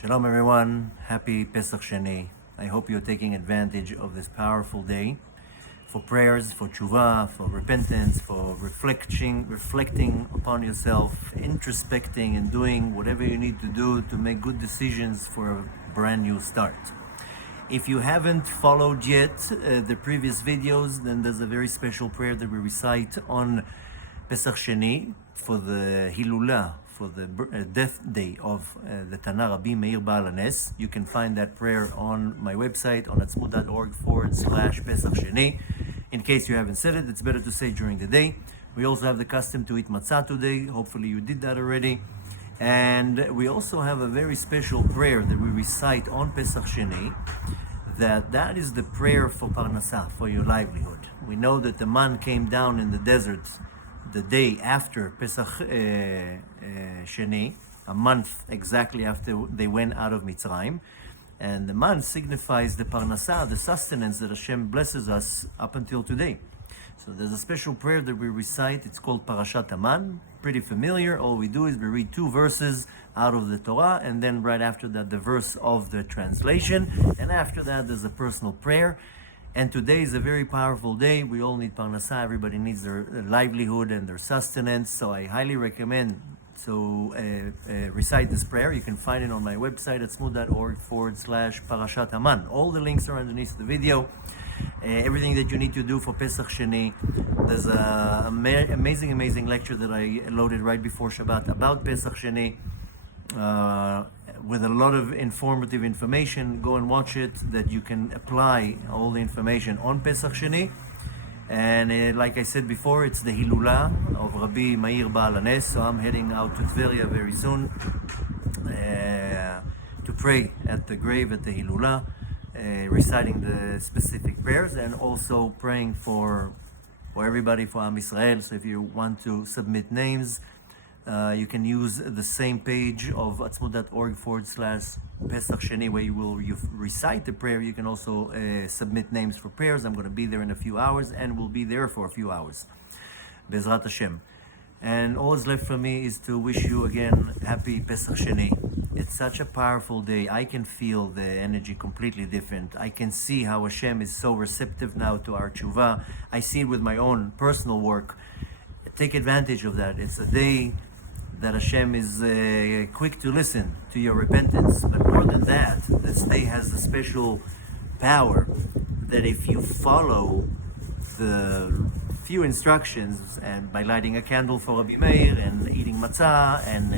Shalom everyone, happy Pesach Sheni. I hope you're taking advantage of this powerful day for prayers, for tshuva, for repentance, for reflecting upon yourself, introspecting and doing whatever you need to do to make good decisions for a brand new start. If you haven't followed yet the previous videos, then there's a very special prayer that we recite on Pesach Sheni for the Hilulah, for the death day of the Tana Rabbi Meir Baal Hanes. You can find that prayer on my website on atzmut.org/Pesach Sheni. In case you haven't said it, it's better to say during the day. We also have the custom to eat matzah today. Hopefully you did that already. And we also have a very special prayer that we recite on Pesach Sheni. That is the prayer for Parnasa, for your livelihood. We know that the man came down in the desert the day after Pesach Sheni, a month exactly after they went out of Mitzrayim. And the man signifies the Parnasa, the sustenance that Hashem blesses us up until today. So there's a special prayer that we recite. It's called Parashat Haman. Pretty familiar. All we do is we read 2 verses out of the Torah, and then right after that, the verse of the translation. And after that, there's a personal prayer. And today is a very powerful day. We all need Parnasa. Everybody needs their livelihood and their sustenance. So I highly recommend to recite this prayer. You can find it on my website at atzmut.org/Parashat Haman. All the links are underneath the video. Everything that you need to do for Pesach Sheni. There's an amazing lecture that I loaded right before Shabbat about Pesach Sheni. With a lot of informative information. Go and watch it, that you can apply all the information on Pesach Sheni. And like I said before, it's the Hilulah of Rabbi Meir Baal Hanes. So I'm heading out to Tveria very soon to pray at the grave at the Hilulah, reciting the specific prayers and also praying for everybody, for Am Yisrael. So if you want to submit names, you can use the same page of atzmut.org/Pesach Sheni, where you recite the prayer. You can also submit names for prayers. I'm going to be there in a few hours, and we'll be there for a few hours, Bezrat Hashem. And all that's left for me is to wish you again happy Pesach Sheni. It's such a powerful day. I can feel the energy completely different. I can see how Hashem is so receptive now to our tshuva. I see it with my own personal work. Take advantage of that. It's a day that Hashem is quick to listen to your repentance. But more than that, this day has a special power that if you follow the few instructions, and by lighting a candle for Rebbe Meir and eating matzah and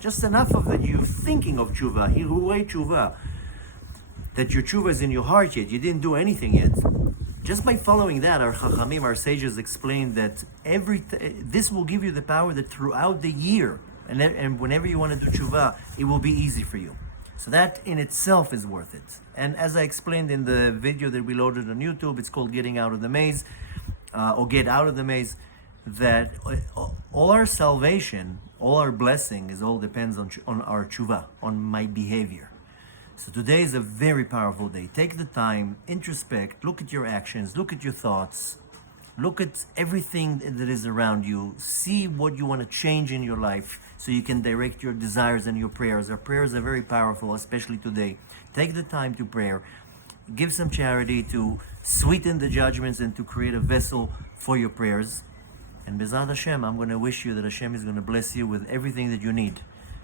just enough of that, you thinking of tshuva, hirurei tshuva, that your tshuva is in your heart yet, you didn't do anything yet. Just by following that, our Chachamim, our sages, explain that this will give you the power that throughout the year, and whenever you want to do tshuva, it will be easy for you. So that in itself is worth it. And as I explained in the video that we loaded on YouTube, it's called Getting Out of the Maze, or Get Out of the Maze, that all our salvation, all our blessing, all depends on our tshuva, on my behavior. So today is a very powerful day. Take the time, introspect, look at your actions, look at your thoughts, look at everything that is around you, see what you want to change in your life so you can direct your desires and your prayers. Our prayers are very powerful, especially today. Take the time to pray. Give some charity to sweeten the judgments and to create a vessel for your prayers. And Bezrat Hashem, I'm going to wish you that Hashem is going to bless you with everything that you need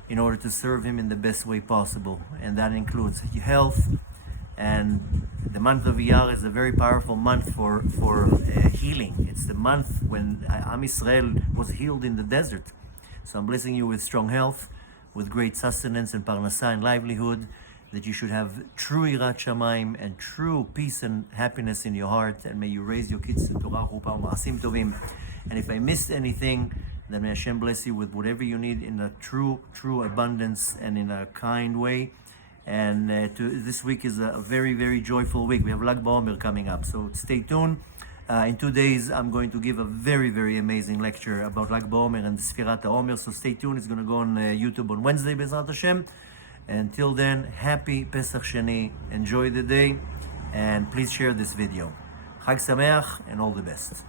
in order to serve Him in the best way possible. And that includes health. And the month of Iyar is a very powerful month for healing. It's the month when Am Yisrael was healed in the desert. So I'm blessing you with strong health, with great sustenance and Parnasa and livelihood, that you should have true Yirat Shamayim and true peace and happiness in your heart. And may you raise your kids to Torah, Chuppah, Ma'asim Tovim. And if I missed anything, then may Hashem bless you with whatever you need in a true abundance and in a kind way. And this week is a very joyful week. We have Lag BaOmer coming up, so stay tuned. In 2 days, I'm going to give a very amazing lecture about Lag BaOmer and the Sfirat HaOmer, so stay tuned. It's going to go on YouTube on Wednesday, Bezrat Hashem. Until then, happy Pesach Sheni. Enjoy the day, and please share this video. Chag Sameach, and all the best.